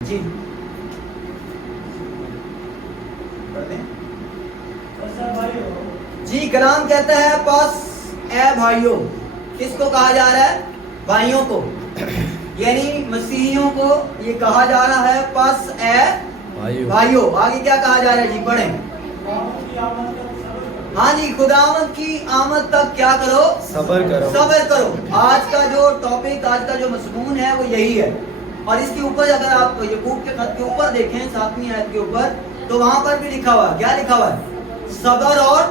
جی جی کلام کہتا ہے پس اے بھائیوں. کس کو کہا جا رہا ہے؟ بھائیوں کو، یعنی مسیحیوں کو یہ کہا جا رہا ہے پس اے بھائیوں. آگے کیا کہا جا رہا ہے؟ جی پڑھیں. ہاں جی، خداوند کی آمد تک کیا کرو؟ صبر کرو. صبر کرو. آج کا جو ٹاپک، آج کا جو مضمون ہے وہ یہی ہے. اور اس کے اوپر اگر آپ یعقوب کے خط کے اوپر دیکھیں 7ویں آیت کے اوپر، تو وہاں پر بھی لکھا ہوا ہے. کیا لکھا ہوا ہے؟ صبر اور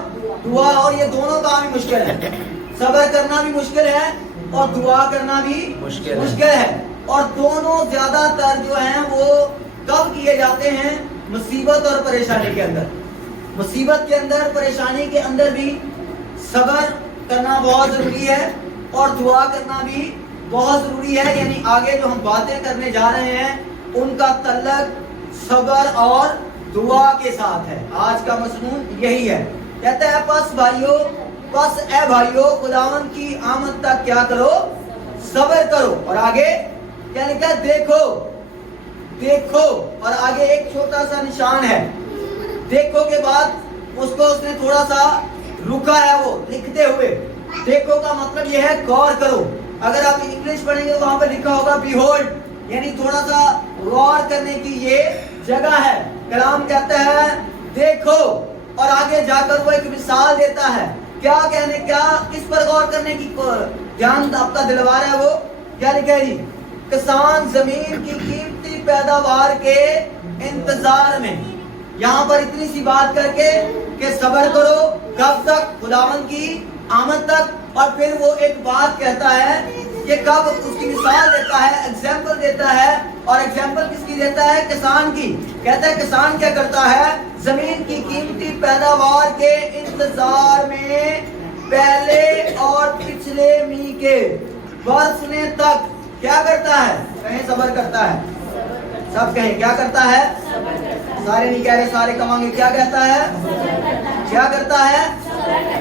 دعا. اور یہ دونوں کام بھی مشکل ہے. صبر کرنا بھی مشکل ہے اور دعا کرنا بھی مشکل ہے. اور دونوں زیادہ تر جو ہیں وہ کب کیے جاتے ہیں؟ مصیبت اور پریشانی کے اندر. مصیبت کے اندر، پریشانی کے اندر بھی صبر کرنا بہت ضروری ہے اور دعا کرنا بھی بہت ضروری ہے. یعنی آگے جو ہم باتیں کرنے جا رہے ہیں ان کا تعلق صبر اور دعا کے ساتھ ہے. آج کا مضمون یہی ہے. کہتا ہے پس بھائیو، پس اے بھائیو خداوند کی آمد تک کیا کرو؟ صبر کرو. اور آگے کیا لکھا ہے؟ دیکھو دیکھو. اور آگے ایک چھوٹا سا نشان ہے. دیکھو کے بعد اس کو اس نے تھوڑا سا رکا ہے وہ لکھتے ہوئے. دیکھو کا مطلب یہ ہے غور کرو. اگر آپ انگلش پڑھیں گے تو وہاں پہ لکھا ہوگا بیہولڈ، یعنی تھوڑا سا غور کرنے کی یہ جگہ ہے. کلام کہتا ہے دیکھو، اور آگے جا کر وہ ایک مثال دیتا ہے. کیا کہنے، کیا کس پر غور کرنے کی دھیان آپ کا دلوا رہا ہے؟ وہ کیا لکھا ہے جی؟ کسان زمین کی قیمتی پیداوار کے انتظار میں. یہاں پر اتنی سی بات کر کے کہ صبر کرو. کب تک؟ خداوند کی آمد تک. اور پھر وہ ایک بات کہتا ہے کہ کب، اس کی مثال دیتا ہے، ایگزامپل دیتا ہے. اور ایگزامپل کس کی دیتا ہے؟ کسان کی. کہتا ہے کسان کیا کرتا ہے؟ زمین کی قیمتی پیداوار کے انتظار میں پہلے اور پچھلے میہ کے برسنے تک کیا کرتا ہے؟ کہیں صبر کرتا ہے. سب کہیں کیا کرتا ہے؟ سارے نہیں کہہ رہے، سارے کمائیں گے. کیا کہتا ہے؟ کیا کرتا ہے؟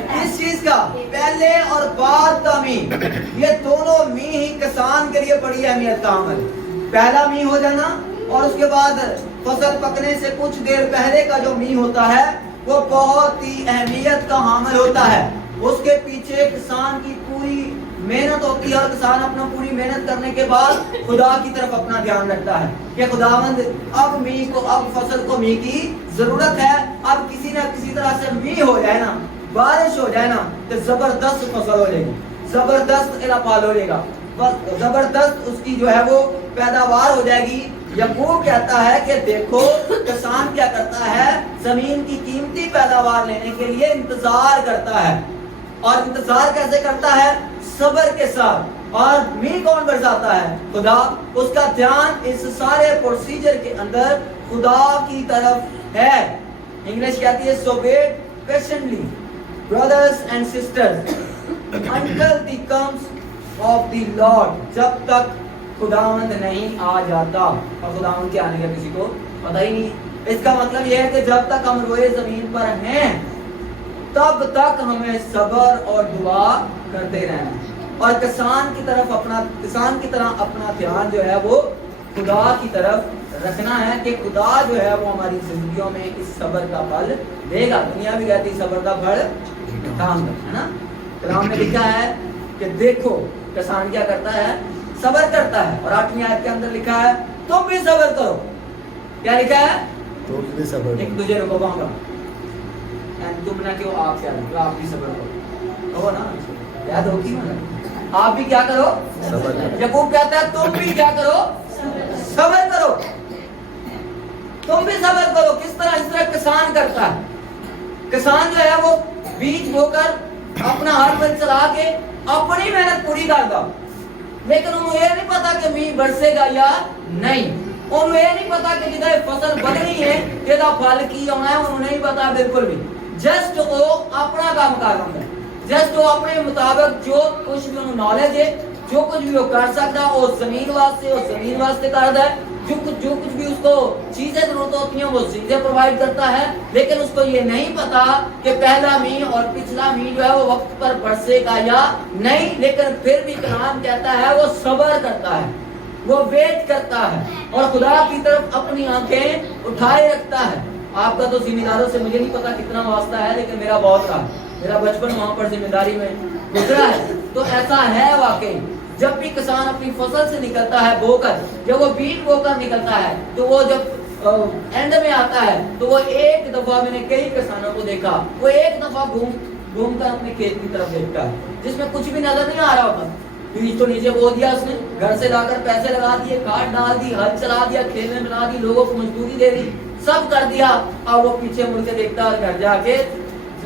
کس چیز کا؟ پہلے اور بعد کا میہ. یہ دونوں میہ ہی کسان کے لیے بڑی اہمیت کا عمل. پہلا میہ ہو جانا اور اس کے بعد فصل پکنے سے کچھ دیر پہلے کا جو میہ ہوتا ہے وہ بہت ہی اہمیت کا حامل ہوتا ہے. اس کے پیچھے کسان کی پوری محنت ہوتی ہے اور کسان اپنا پوری محنت کرنے کے بعد خدا کی طرف اپنا دھیان رکھتا ہے کہ خداوند اب میہ کو، اب فصل کو میہ کی ضرورت ہے. اب کسی نہ کسی طرح سے میہ ہو جائے نا، بارش ہو جائے نا، تو زبردست فصل ہو جائے گی، زبردست الاپال ہو جائے گا، زبردست اس کی جو ہے وہ پیداوار ہو جائے گی. یعقوب کہتا ہے کہ دیکھو کسان کیا کرتا ہے؟ زمین کی قیمتی پیداوار لینے کے لیے انتظار کرتا ہے. اور انتظار کیسے کرتا ہے؟ صبر کے ساتھ. اور میہ کون برساتا ہے؟ خدا. اس کا دھیان اس سارے پروسیجر کے اندر خدا کی طرف ہے. انگلش کہتی ہے so wait patiently brothers and sisters until the comes of the Lord. جب تک خداوند نہیں آ جاتا. اور خداوند کے آنے کا کسی کو پتہ ہی نہیں. اس کا مطلب یہ ہے کہ جب تک ہم روئے زمین پر ہیں تب تک ہمیں صبر اور دعا کرتے رہنا. اور کسان کی طرف اپنا، کسان کی طرح اپنا دھیان جو ہے وہ خدا کی طرف رکھنا ہے کہ خدا جو ہے وہ ہماری زندگیوں میں اس صبر کا پھل دے گا. دنیا بھی کہتی صبر کا پھل کام ہے نا. کلام میں لکھا ہے کہ دیکھو کسان کیا کرتا ہے؟ صبر کرتا ہے. اور 8ویں آیت کے اندر لکھا ہے تم بھی صبر کرو. کیا لکھا ہے؟ تم بھی صبر. ایک دوسرے کو کہوں گا تم نہ کیوں، آپ کیا لگتا ہے؟ آپ بھی صبر کرو. ہو نا، یاد ہوگی نا. آپ بھی کیا کرو؟ صبر کرو. یعقوب کہتا ہے تم بھی کیا کرو؟ صبر کرو. تم بھی صبر کرو. کس طرح؟ اس طرح کسان کرتا ہے. کسان جو ہے وہ بیج بو کر اپنا ہر پل چلا کے اپنی محنت پوری کرتا، لیکن انہوں یہ نہیں پتا کہ میہ برسے گا یا نہیں. انہوں یہ نہیں پتا کہ جدھر فصل بننی ہے جدھر پھل کی ہونا ہے، انہوں نہیں پتا بالکل بھی. جسٹ وہ اپنا کام کر رہا ہے. جسٹ وہ اپنے مطابق جو کچھ بھی انہوں نالج ہے، جو کچھ بھی وہ کر سکتا ہے وہ زمین واسطے کرتا ہے. جو کچھ بھی اس کو چیزیں ضرورت ہوتی ہیں وہ چیزیں پرووائڈ کرتا ہے. لیکن اس کو یہ نہیں پتا کہ پہلا میہ اور پچھلا میہ جو ہے وہ وقت پر برسے گا یا نہیں. لیکن پھر بھی کلام کہتا ہے وہ صبر کرتا ہے. وہ ویٹ کرتا ہے اور خدا کی طرف اپنی آنکھیں اٹھائے رکھتا ہے. آپ کا تو ذمہ داروں سے مجھے نہیں پتا کتنا واسطہ ہے، لیکن میرا بہت رہا. میرا بچپن وہاں پر ذمہ داری میں گزرا ہے. تو ایسا ہے واقعی، جب بھی کسان اپنی فصل سے نکلتا ہے بو کر، جب وہ بیج بو کر نکلتا ہے تو وہ جب اینڈ میں آتا ہے تو وہ ایک دفعہ، میں نے کئی کسانوں کو دیکھا، وہ ایک دفعہ گھوم کر اپنے کھیت کی طرف دیکھتا ہے جس میں کچھ بھی نظر نہیں آ رہا ہوتا. بیج تو نیچے بو دیا اس نے، گھر سے لا کر پیسے لگا دیے، کھاد ڈال دی، ہل چلا دیا، کھیت میں بنا دی، لوگوں کو مزدوری دے دی، سب کر دیا. اور وہ پیچھے مڑ کے دیکھتا ہے اور گھر جا کے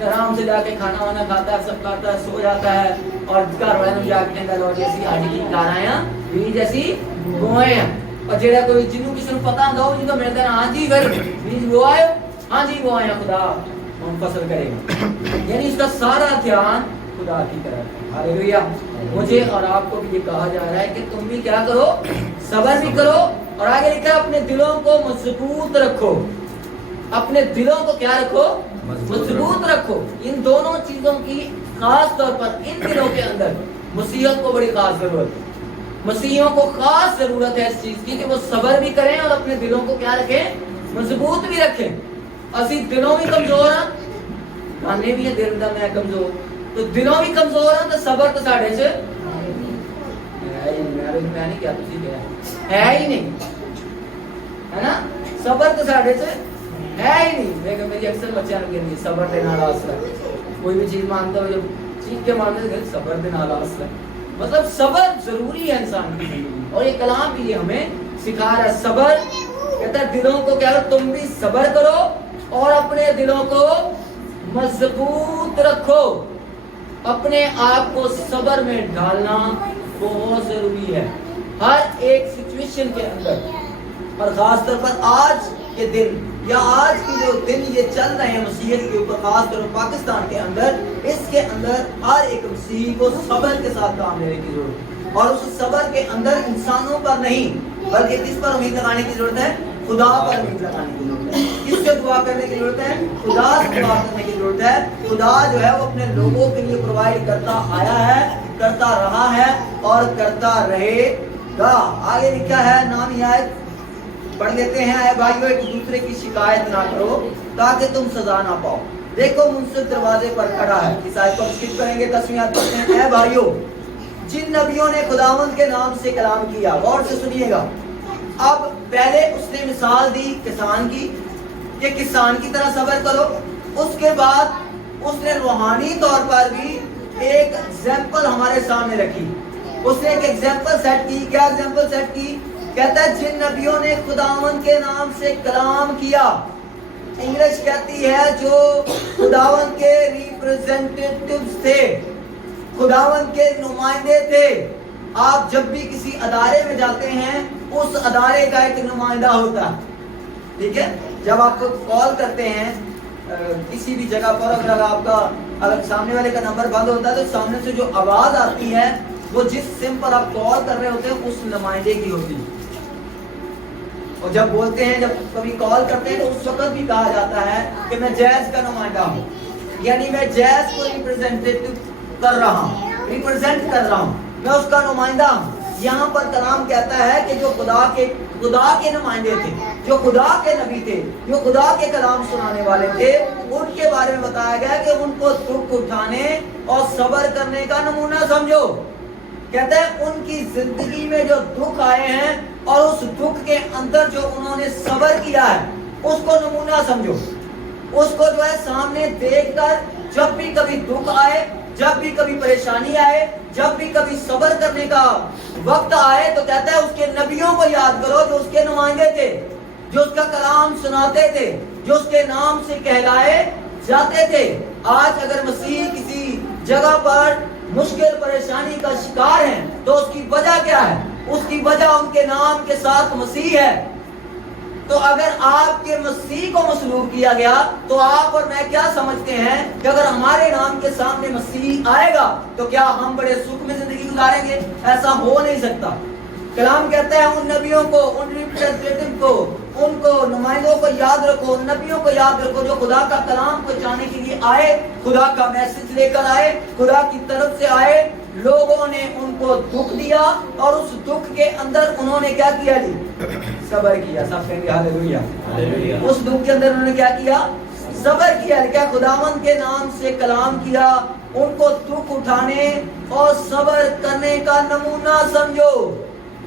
آرام سے جا کے کھانا وانا کھاتا ہے، سب کھاتا ہے، سو جاتا ہے. اور گھر والے میں جا کے گل جیسی آج کی کھانا بیج جیسی بوئے ہیں. اور جڑا کوئی جنوں کسی کو پتہ نہ ہو جن کو ملتا ہے، ہاں جی پھر بیج بوائے، ہاں جی بوائے خدا ہم فصل کرے گا. یعنی اس کا سارا دھیان خدا کی طرف ہے. ہاللیلویا. مجھے اور آپ کو بھی یہ کہا جا رہا ہے کہ تم بھی کیا کرو، صبر بھی کرو. اور آگے لکھا ہے اپنے دلوں کو مضبوط رکھو. اپنے دلوں کو کیا رکھو؟ مضبوط رکھو. ان دونوں چیزوں کی خاص طور پر ان دنوں کے اندر مسیحیت کو بڑی خاص ضرورت ہے. مسیحیوں کو خاص ضرورت ہے اس چیز کی کہ وہ صبر بھی کریں اور اپنے دلوں کو کیا رکھیں؟ مضبوط بھی رکھیں. اسی دلوں بھی کمزور ہیں، گانے بھی ہیں دل دا میں کمزور، تو دلوں بھی کمزور ہیں تو صبر تو ساڑھے سے ہے ہی نہیں کیا تسی کیا ہے ہی نہیں، ہے نا. صبر تو ساڑھے سے ہے ہی نہیں. لیکن میری اکثر بچے آگے نہیں صبر دے نال آسرا، کوئی بھی چیز مانتا ہو جب چیخ کے مانتے ہیں صبر دے نال آسرا. مطلب صبر ضروری ہے انسان کی زندگی. اور یہ کلام بھی ہمیں سکھا رہا ہے صبر. کہتا ہے دلوں کو کیا کرو، تم بھی صبر کرو اور اپنے دلوں کو مضبوط رکھو. اپنے آپ کو صبر میں ڈالنا بہت ضروری ہے ہر ایک سچویشن کے اندر. اور خاص طور پر آج کے دن یا آج کی جو دن یہ چل رہے ہیں مسیحیت کے اوپر، خاص طور پر پاکستان کے اندر، اس کے اندر ہر ایک مسیحی کو صبر کے ساتھ کام لینے کی ضرورت ہے. اور اس صبر کے اندر انسانوں پر نہیں بلکہ کس پر امید لگانے کی ضرورت ہے؟ خدا پر امید لگانے کی ضرورت ہے. کس سے دعا کرنے کی ضرورت ہے؟ خدا سے دعا کرنے کی ضرورت ہے. خدا جو ہے وہ اپنے لوگوں کے لیے پرووائڈ کرتا آیا ہے، کرتا رہا ہے اور کرتا رہے گا. آگے لکھا ہے، نام یہ آیت پڑھ لیتے ہیں. اے بھائیو ایک دوسرے کی شکایت نہ کرو تاکہ تم سزا نہ پاؤ. دیکھو منصف دروازے پر کھڑا ہے. اس آیت کو سکپ کریں گے. 10ویں آیت پڑھتے ہیں. اے بھائیو جن نبیوں نے خداوند کے نام سے کلام کیا، غور سے سنیے گا. اب پہلے اس نے مثال دی کسان کی کہ کسان کی طرح صبر کرو. اس کے بعد اس نے روحانی طور پر بھی ایک ایگزامپل ہمارے سامنے رکھی. اس نے ایک ایگزامپل سیٹ کی. کیا ایگزامپل سیٹ کی؟ کہتا ہے جن نبیوں نے خداوند کے نام سے کلام کیا. انگلش کہتی ہے جو خداوند کے ریپرزینٹیٹیوز تھے، خداوند کے نمائندے تھے. آپ جب بھی کسی ادارے میں جاتے ہیں اس ادارے کا ایک نمائندہ ہوتا ہے. ٹھیک ہے، جب آپ کو کال کرتے ہیں کسی بھی جگہ پر، اگر سامنے والے کا نمبر بند ہوتا ہے تو سامنے سے جو آواز آتی ہے وہ جس سم پر آپ کال کر رہے ہوتے ہیں اس نمائندے کی ہوتی ہے. اور جب بولتے ہیں، جب کبھی کال کرتے ہیں تو اس وقت بھی کہا جاتا ہے کہ میں جیز کا نمائندہ ہوں، یعنی میں جیز کو ریپرزینٹ کر رہا ہوں، میں اس کا نمائندہ ہوں. یہاں پر کلام کہتا ہے کہ جو خدا کے نمائندے تھے، جو خدا کے نبی تھے، جو خدا کے کلام سنانے والے تھے، ان کے بارے میں بتایا گیا کہ ان کو دکھ اٹھانے اور صبر کرنے کا نمونہ سمجھو. کہتا ہے ان کی زندگی میں جو دکھ آئے ہیں اور اس دکھ کے اندر جو انہوں نے صبر کیا ہے اس کو نمونہ سمجھو. اس کو جو ہے سامنے دیکھ کر جب بھی کبھی دکھ آئے، جب بھی کبھی پریشانی آئے، جب بھی کبھی صبر کرنے کا وقت آئے تو کہتا ہے اس کے نبیوں کو یاد کرو جو اس کے نمائندے تھے، جو اس کا کلام سناتے تھے، جو اس کے نام سے کہلائے جاتے تھے. آج اگر مسیح کسی جگہ پر مشکل پریشانی کا شکار ہیں تو اس کی وجہ کیا ہے؟ اس کی وجہ ان کے نام کے ساتھ مسیح ہے. تو اگر آپ کے مسیح کو مصلوب کیا گیا تو آپ اور میں کیا سمجھتے ہیں کہ اگر ہمارے نام کے سامنے مسیح آئے گا تو کیا ہم بڑے سکھ میں زندگی گزاریں گے؟ ایسا ہو نہیں سکتا. کلام کہتا ہے ان نبیوں کو، ان ریپرزینٹیٹیو کو، ان کو نمائندوں کو یاد رکھو، ان نبیوں کو یاد رکھو جو خدا کا کلام پہنچانے کے لیے آئے، خدا کا میسج لے کر آئے، خدا کی طرف سے آئے، لوگوں نے ان کو دکھ دیا اور اس دکھ کے اندر انہوں نے کیا کیا جی؟ صبر کیا. سب کہیں گے ہاللیلویا. اس دکھ کے اندر انہوں نے کیا کیا؟ صبر کیا. کیا خداوند کے نام سے کلام کیا. ان کو دکھ اٹھانے اور صبر کرنے کا نمونہ سمجھو.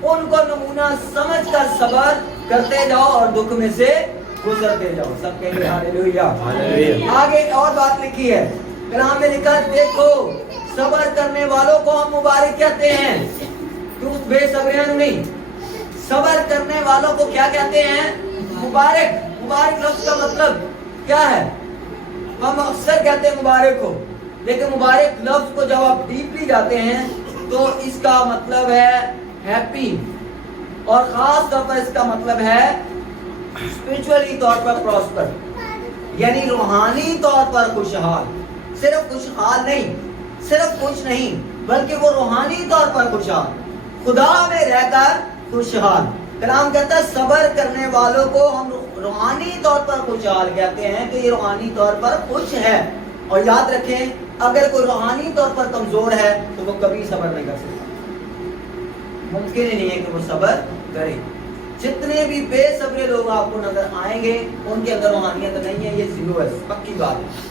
ان کو نمونہ سمجھ کر صبر کرتے جاؤ اور دکھ میں سے گزرتے جاؤ. سب کہیں گے ہاللیلویا. آگے اور بات لکھی ہے کلام میں لکھا دیکھو صبر کرنے والوں کو ہم مبارک کہتے ہیں. تو بے صبریاں نہیں, صبر کرنے والوں کو کیا کہتے ہیں؟ مبارک. مبارک لفظ کا مطلب کیا ہے؟ ہم اکثر کہتے ہیں مبارک ہو, لیکن مبارک لفظ کو جب آپ ڈیپلی جاتے ہیں تو اس کا مطلب ہے ہیپی, اور خاص طور پر اس کا مطلب ہے اسپرچولی طور پر پراسپر, یعنی روحانی طور پر خوشحال. صرف خوشحال نہیں, صرف خوش نہیں, بلکہ وہ روحانی طور پر خوشحال, خدا میں رہ کر خوشحال. کلام کہتا ہے صبر کرنے والوں کو ہم روحانی طور پر خوشحال کہتے ہیں کہ یہ روحانی طور پر خوش ہے. اور یاد رکھیں اگر کوئی روحانی طور پر کمزور ہے تو وہ کبھی صبر نہیں کر سکتا. ممکن ہی نہیں ہے کہ وہ صبر کرے. جتنے بھی بے صبرے لوگ آپ کو نظر آئیں گے ان کے اندر روحانیت نہیں ہے, یہ زیرو ہے, پکی بات ہے.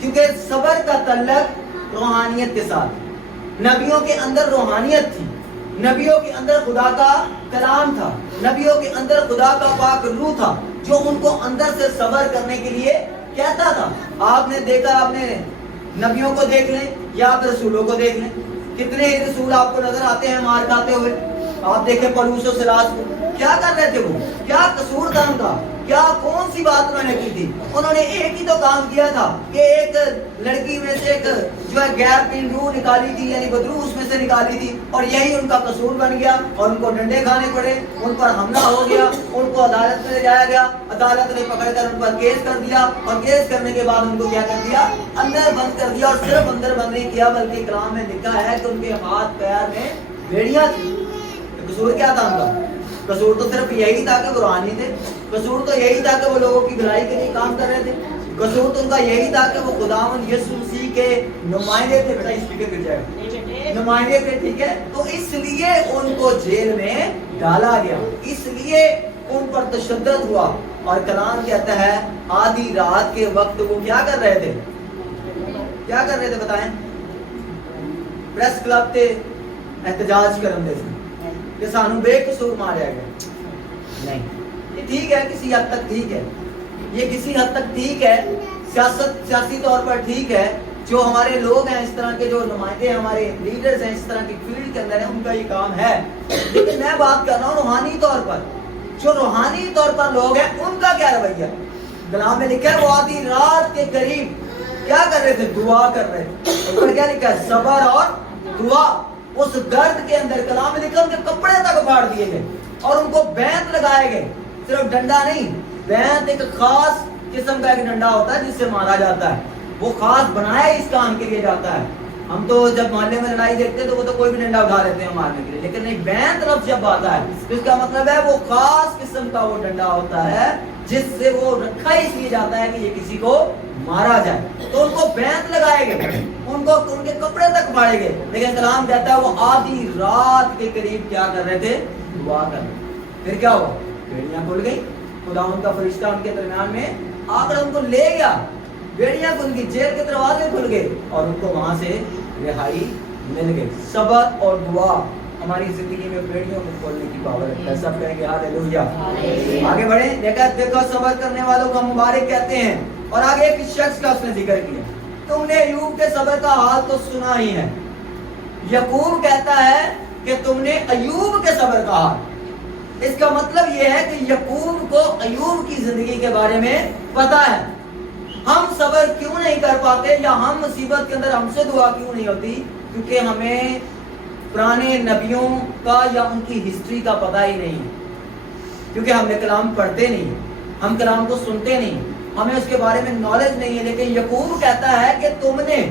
کیونکہ صبر کا تعلق روحانیت کے ساتھ. نبیوں کے اندر روحانیت تھی, نبیوں کے اندر خدا کا کلام تھا, نبیوں کے اندر خدا کا پاک روح تھا جو ان کو اندر سے صبر کرنے کے لیے کہتا تھا. آپ نے دیکھا, آپ نے نبیوں کو دیکھ لیں یا آپ رسولوں کو دیکھ لیں, کتنے ہی رسول آپ کو نظر آتے ہیں مار کھاتے ہوئے. آپ دیکھیں پولس و سلاس کو, کیا کر رہے تھے وہ, کیا قصور تھا ان کا, کیا کون سی بات انہوں نے کی تھی؟ انہوں نے ایک ہی تو کام کیا تھا کہ ایک لڑکی میں سے ایک جو ہے غیر پین روح نکالی تھی, یعنی بدروح اس میں سے نکالی تھی, اور یہی ان کا قصور بن گیا اور ان کو ڈنڈے کھانے پڑے, ان پر حملہ ہو گیا, ان کو عدالت میں لے جایا گیا, عدالت نے پکڑ کر ان پر کیس کر دیا, اور کیس کرنے کے بعد ان کو کیا کر دیا؟ اندر بند کر دیا. اور صرف اندر بند نہیں کیا بلکہ کلام میں لکھا ہے کہ ان کے ہاتھ پیر میں بیڑیاں تھی. قصور کیا تھا ان کا؟ قصور تو صرف یہی تھا کہ وہ روحانی تھے, قصور تو یہی تھا کہ وہ لوگوں کی بھلائی کے لیے کام کر رہے تھے, قصور تو ان کا یہی تھا کہ وہ خداوند یسوع مسیح کے نمائندے تھے. بیٹا اسپیکر گر جائے گا, نمائندے تھے, ٹھیک ہے. تو اس لیے ان کو جیل میں ڈالا گیا, اس لیے ان پر تشدد ہوا. اور کلام کہتا ہے آدھی رات کے وقت وہ کیا کر رہے تھے؟ کیا کر رہے تھے بتائیں؟ پریس کلب تے احتجاج کرن دے سی کہ سانو بے قصور ماریا گیا. نہیں, یہ ٹھیک ہے, کسی حد تک ٹھیک ہے, یہ کسی حد تک ٹھیک ہے, سیاسی طور پر ٹھیک ہے. جو ہمارے لوگ ہیں اس طرح کے, جو نمائندے ہمارے لیڈرز ہیں اس طرح کی فیلڈ کے اندر ہیں, ان کا یہ کام ہے. لیکن میں بات کر رہا ہوں روحانی طور پر, جو روحانی طور پر لوگ ہیں ان کا کیا رویہ؟ کلام میں لکھا ہے وہ آدھی رات کے قریب کیا کر رہے تھے؟ دعا کر رہے تھے. اوپر کیا لکھا ہے؟ صبر اور دعا. اس گرد کے اندر کلام میں لکھا ان کے کپڑے تک پھاڑ دیے گئے اور ان کو بیت لگائے گئے. صرف ڈنڈا نہیں, بیت ایک خاص قسم کا ایک ڈنڈا ہوتا ہے جس سے مارا جاتا ہے, وہ خاص بنایا اس کام کے لیے جاتا ہے. ہم تو جب محلے میں لڑائی دیکھتے ہیں تو وہ تو کوئی بھی ڈنڈا اٹھا لیتے ہیں مارنے کے لیے, لیکن نہیں, بیت لفظ جب آتا ہے تو اس کا مطلب ہے وہ خاص قسم کا وہ ڈنڈا ہوتا ہے جس سے وہ رکھا اس لیے جاتا ہے کہ یہ کسی کو مارا جائے. تو ان کو بیت لگائے گئے, ان کو ان کے کپڑے تک پھاڑے گئے. لیکن کلام کہتا ہے وہ آدھی رات کے قریب کیا کر رہے تھے؟ دعا کر رہے. پھر کیا ہوا؟ بیڑیاں کھل گئی, خدا ان کا فرشتہ ان کے درمیان میں آ کر ان کو لے گیا, بیڑیاں کھل گئی, جیل کے دروازے کھل گئے اور ان کو وہاں سے رہائی مل گئی. صبر اور دعا ہماری زندگی میں بیڑیوں کو کھولنے کی پاور ہے. سب کہیں گے ہاللیلویا. آگے بڑھیں. دیکھو صبر کرنے والوں کو مبارک کہتے ہیں. اور آگے ایک شخص کا اس نے ذکر کیا, تم نے ایوب کے صبر کا حال تو سنا ہی ہے. یعقوب کہتا ہے کہ تم نے ایوب کے صبر کا حال. اس کا مطلب یہ ہے کہ یعقوب کو ایوب کی زندگی کے بارے میں پتا ہے. ہم صبر کیوں نہیں کر پاتے یا ہم مصیبت کے اندر ہم سے دعا کیوں نہیں ہوتی؟ کیونکہ ہمیں پرانے نبیوں کا یا ان کی ہسٹری کا پتہ ہی نہیں, کیونکہ ہم نے کلام پڑھتے نہیں, ہم کلام کو سنتے نہیں, ہمیں اس کے بارے میں نالج نہیں ہے. لیکن یعقوب کہتا ہے کہ تم نے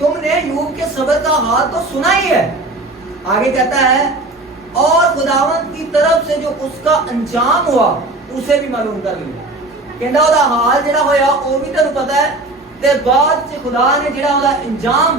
یعقوب کے صبر کا حال تو سنا ہی ہے. آگے کہتا ہے اور خداوند کی طرف سے جو اس کا انجام ہوا اسے بھی معلوم کر لیا. کہندا حال جڑا ہویا وہ بھی تینوں پتہ ہے, تے بعد سے خدا نے جڑا انجام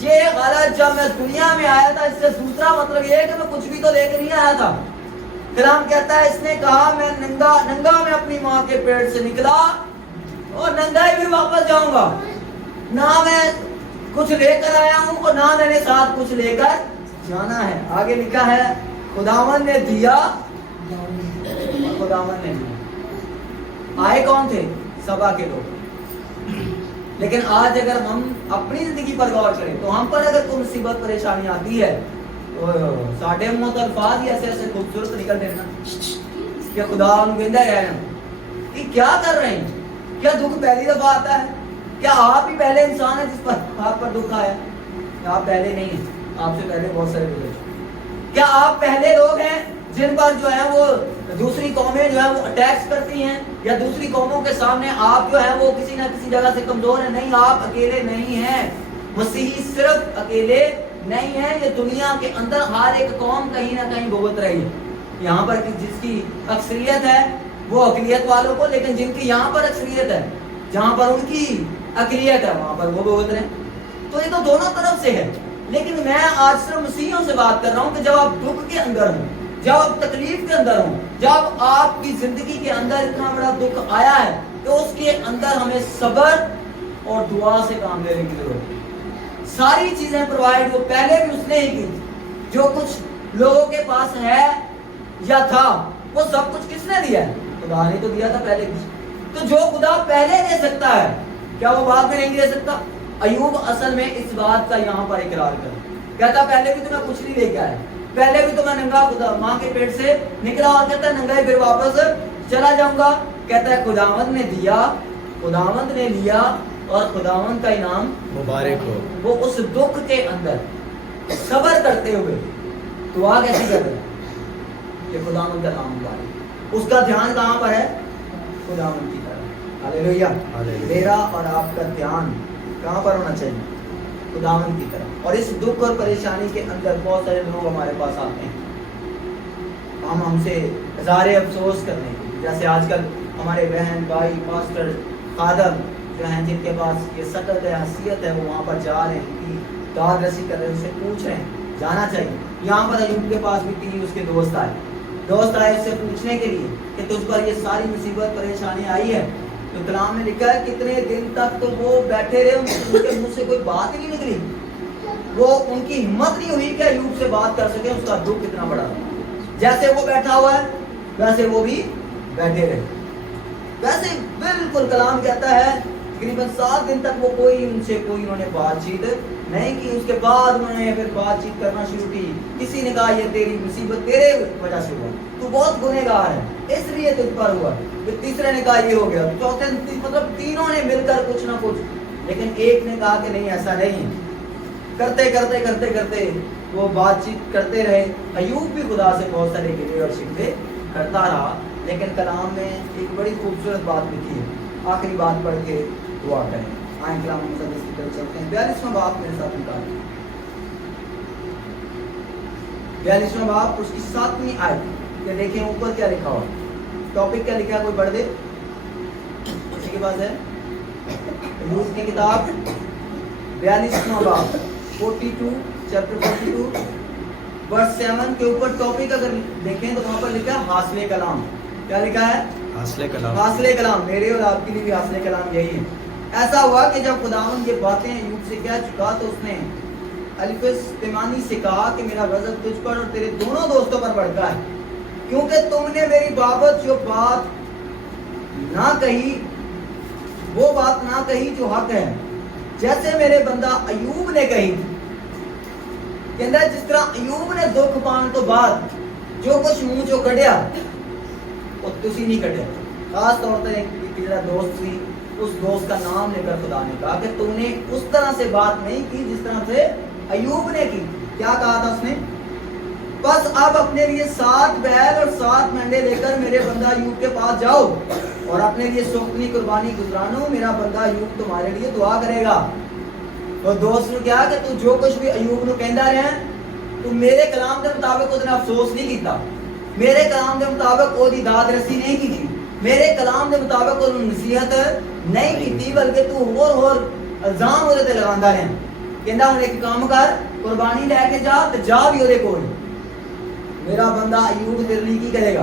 یہ غلط جب میں دنیا میں آیا تھا، اس سے دوسرا مطلب یہ ہے کہ میں کچھ بھی تو لے کے نہیں آیا تھا. کلام کہتا ہے اس نے کہا میں ننگا میں اپنی ماں کے پیٹ سے نکلا اور ننگا ہی بھی واپس جاؤں گا. نہ میں کچھ لے کر آیا ہوں اور نہ میرے ساتھ کچھ لے کر جانا ہے. آگے لکھا ہے خداوند نے دیا، خداوند نے دیا. آئے کون تھے؟ سبا کے لوگ. لیکن آج اگر ہم اپنی زندگی پر غور کریں تو ہم پر اگر کوئی مصیبت پریشانی آتی ہے تو ساڈے منہ تو الفاظ ہی ایسے ایسے خوبصورت نکل دینا کہ خدا ہم کہندا ہے کہ کیا کر رہے ہیں؟ کیا دکھ پہلی دفعہ آتا ہے؟ کیا آپ ہی پہلے انسان ہیں جس پر آپ پر دکھ آیا؟ آپ پہلے نہیں ہیں، آپ سے پہلے بہت سارے گزرے. کیا آپ پہلے لوگ ہیں جن پر جو ہے وہ دوسری قومیں جو ہے وہ اٹیکس کرتی ہیں، یا دوسری قوموں کے سامنے آپ جو ہے وہ کسی نہ کسی جگہ سے کمزور ہیں؟ نہیں، آپ اکیلے نہیں ہیں. مسیحی صرف اکیلے نہیں ہیں. یہ دنیا کے اندر ہر ایک قوم کہیں نہ کہیں بھگت رہی ہے. یہاں پر جس کی اکثریت ہے وہ اقلیت والوں کو، لیکن جن کی یہاں پر اکثریت ہے، جہاں پر ان کی اقلیت ہے، وہاں پر وہ بھگت رہے ہیں. تو یہ تو دونوں طرف سے ہے. لیکن میں آج صرف مسیحیوں سے بات کر رہا ہوں کہ جب آپ دکھ کے اندر ہوں، جب آپ تکلیف کے اندر ہوں، جب آپ کی زندگی کے اندر اتنا بڑا دکھ آیا ہے تو اس کے اندر ہمیں صبر اور دعا سے کام لینے کی ضرورت ہے. ساری چیزیں پرووائڈ وہ پہلے بھی اس نے ہی کی. جو کچھ لوگوں کے پاس ہے یا تھا وہ سب کچھ کس نے دیا ہے؟ خدا نے تو دیا تھا پہلے بھی. تو جو خدا پہلے دے سکتا ہے کیا وہ بعد میں نہیں دے سکتا؟ ایوب اصل میں اس بات کا یہاں پر اقرار کرتا، کہتا پہلے بھی تو میں کچھ نہیں لے کے آیا، پہلے بھی تو میں ننگا خدا ماں کے پیٹ سے نکلا، اور کہتا ہے ننگا ہی پھر واپس چلا جاؤں گا. کہتا ہے خداوند نے دیا، خداوند نے لیا، اور خداوند کا انعام مبارک ہو. وہ اس دکھ کے اندر صبر کرتے ہوئے دعا کیسی کر رہے ہیں کہ خداوند کا نام مبارک. اس کا دھیان کہاں پر ہے؟ خداوند کی طرف. ہاللیلویہ. میرا اور آپ کا دھیان کہاں پر ہونا چاہیے؟ خداوند کی طرف. اور اس دکھ اور پریشانی کے اندر بہت سارے لوگ ہمارے پاس آتے ہیں، ہم سے اظہار افسوس کرنے کی، جیسے آج کل ہمارے بہن بھائی پاسٹر خادم جو ہیں جن کے پاس یہ سطح حیثیت ہے وہ وہاں پر جا رہے ہیں، ان کی داد رسی کر رہے ہیں، ان سے پوچھ رہے ہیں جانا چاہیے. یہاں پر ایوب کے پاس بھی 3 اس کے دوست آئے اس سے پوچھنے کے لیے کہ تجھ پر یہ ساری مصیبت پریشانی آئی ہے. تو کلام میں لکھا ہے کتنے دن تک تو وہ بیٹھے رہے، ان کے منہ سے کوئی بات ہی نہیں نکلی. وہ ان کی ہمت نہیں ہوئی کہ ایوب سے بات کر سکے. اس کا دکھ کتنا بڑا، جیسے وہ بیٹھا ہوا ہے ویسے وہ بھی بیٹھے رہے. ویسے بالکل کلام کہتا ہے تقریباً 7 دن تک وہ ان سے انہوں نے بات چیت نہیں کی. اس کے بعد انہوں نے پھر بات چیت کرنا شروع کی. کسی نے کہا یہ تیری مصیبت تیرے وجہ سے ہوا، تو بہت گنہگار ہے اس لیے تجھ پر ہوا. پھر تیسرے نے کہا یہ ہو گیا، چوتھے مطلب تینوں نے مل کر کچھ نہ کچھ. لیکن ایک نے کہا کہ نہیں ایسا نہیں. کرتے کرتے کرتے کرتے وہ بات چیت کرتے رہے. ایوب بھی خدا سے بہت سارے گلے اور شکوے کرتا رہا. لیکن کلام میں ایک بڑی خوبصورت بات لکھی ہے. آخری بات پڑھ کے دعا کریں. آئیں کلام مقدس کی طرف چلتے ہیں. 42واں باب میرے ساتھ نکالیں. 42واں باب اس کی 7ویں آیت. یہ دیکھیں اوپر کیا لکھا ہوا، ٹاپک کیا لکھا ہے، کوئی پڑھ دے کسی کے پاس ہے؟ ایوب کی کتاب 42واں باب 42 چیپٹر 42 ورس 7 کے اوپر ٹاپک اگر دیکھیں تو وہاں پر لکھا ہے حاصل کلام. کیا لکھا ہے؟ حاصل کلام. حاصل کلام میرے اور آپ کے لیے بھی حاصل کلام یہی ہے. ایسا ہوا کہ جب خداوند یہ باتیں ایوب سے کہہ چکا تو اس نے الفس تیمانی سے کہا کہ میرا غضب تجھ پر اور تیرے دونوں دوستوں پر بڑھتا ہے، کیونکہ تم نے میری بابت جو بات نہ کہی وہ بات نہ کہی جو حق ہے، جیسے میرے بندہ ایوب نے کہی. کہتا ہے جس طرح ایوب نے دکھ پان تو بعد جو کچھ منہ جو کڑیا وہ تسی نہیں کڑیا. خاص طور پر ایک میرا دوست تھی، اس دوست کا نام لے کر خدا نے کہا کہ تم نے اس طرح سے بات نہیں کی جس طرح سے ایوب نے کی. کیا کہا تھا اس نے؟ بس اب اپنے لیے 7 بیل اور 7 مینڈے لے کر میرے بندہ ایوب کے پاس جاؤ اور اپنے لیے سوکھنی قربانی گزرانو، میرا بندہ ایوب تمہارے لیے دعا کرے گا. اور دوست نے کہا کہ تو جو کچھ بھی ایوب نو کہندا رہا ہے تو میرے کلام کے مطابق اس نے افسوس نہیں کیتا، میرے کلام کے مطابق وہ دی داد رسی نہیں کی تھی، میرے کلام کے مطابق وہ نصیحت نہیں کی تھی، بلکہ تو اور الزام ہوتے تے لگاندا رہا. ਕਹਿੰਦਾ ਹੁਣ ਇੱਕ ਕੰਮ ਕਰ, ਕੁਰਬਾਨੀ ਲੈ ਕੇ ਜਾ ਤੇ ਜਾ ਵੀ ਉਹਦੇ ਕੋਲ। ਮੇਰਾ ਬੰਦਾ ਅਯੂਬ ਤੇਰੇ ਲਈ ਕੀ ਕਰੇਗਾ?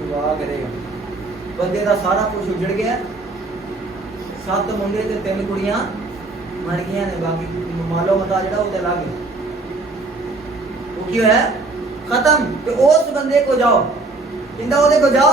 ਦੁਆ ਕਰੇਗਾ। ਬੰਦੇ ਦਾ ਸਾਰਾ ਕੁਝ ਉਜੜ ਗਿਆ, 7 ਮੁੰਡੇ ਤੇ 3 ਕੁੜੀਆਂ ਮਰ ਗਈਆਂ ਨੇ, ਬਾਕੀ ਮਾਲੋ ਮਤਾ ਜਿਹੜਾ ਉਹ ਤੇ ਲੱਗ ਗਿਆ। ਉਹ ਕੀ ਹੋਇਆ? ਖਤਮ। ਤੇ ਉਸ ਬੰਦੇ ਕੋ ਜਾਓ, ਕਹਿੰਦਾ ਉਹਦੇ ਕੋ ਜਾਓ,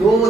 2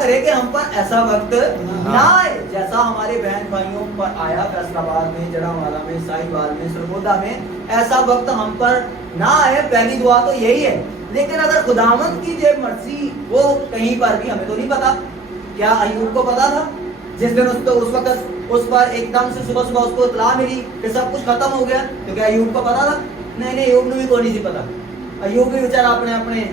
کرے کہ ہم پر ایسا وقت نہ آئے جیسا ہمارے بہن بھائیوں پر آیا فیصل آباد میں، جڑاوالا میں، ساہیوال میں، سرگودا میں، ایسا وقت ہم پر نہ آئے. پہلی دعا تو یہی ہے. لیکن اگر خداوند کی جو مرضی وہ کہیں پر بھی، ہمیں تو نہیں پتا. کیا ایوب کو پتا تھا جس دن اس وقت اس پر ایک دم سے صبح صبح اس کو اطلاع ملی کہ سب کچھ ختم ہو گیا، تو کیا ایوب کو پتا تھا؟ نہیں، ایوب نے بھی کوئی نہیں سی پتا. ایوب بھی بیچارہ اپنے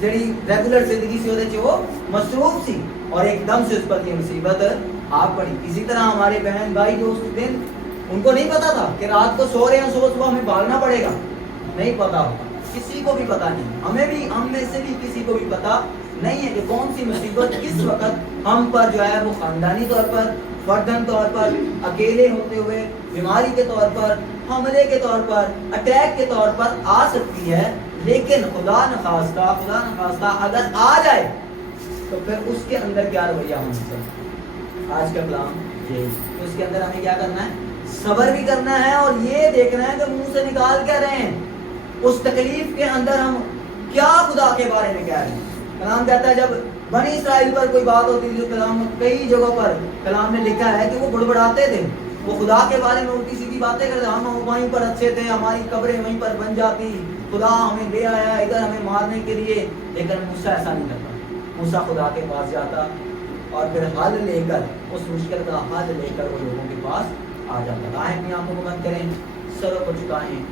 جڑی ریگولر زندگی سے ہوتے وہ مصروف سی، اور ایک دم سے اس پر یہ مصیبت آ پڑی. اسی طرح ہمارے بہن بھائی جو اس دن ان کو نہیں پتا تھا کہ رات کو سو رہے ہیں، صبح صبح ہمیں بھاگنا پڑے گا. نہیں پتا ہوتا، کسی کو بھی پتا نہیں. ہم میں سے بھی کسی کو بھی پتا نہیں ہے کہ کون سی مصیبت کس وقت ہم پر جو ہے وہ خاندانی طور پر، فردن طور پر، اکیلے ہوتے ہوئے، بیماری کے طور پر، حملے کے طور پر، اٹیک کے طور پر آ سکتی ہے. لیکن خدا نخواستہ اگر آ جائے تو پھر اس کے اندر کیا رویہ ہونا چاہیے؟ آج کا کلام یہ تو اس کے اندر ہمیں کیا کرنا ہے؟ صبر بھی کرنا ہے، اور یہ دیکھنا ہے کہ منہ سے نکال کیا رہے ہیں. اس تکلیف کے اندر ہم کیا خدا کے بارے میں کہہ رہے ہیں. کلام کہتا ہے جب بنی اسرائیل پر کوئی بات ہوتی تھی، کلام کئی جگہوں پر کلام نے لکھا ہے کہ وہ بڑبڑاتے تھے، وہ خدا کے بارے میں الٹی سیدھی باتیں کرتے. ہم وہیں پر اچھے تھے، ہماری قبریں وہیں پر بن جاتی، خدا ہمیں لے آیا ادھر ہمیں مارنے کے لیے. لیکن موسیٰ ایسا نہیں کرتا. موسیٰ خدا کے پاس جاتا اور پھر حل لے کر، اس مشکل کا حل لے کر وہ لوگوں کے پاس آ جاتا. آئیں اپنی آنکھوں کو بند کریں، سروں کو جھکائیں.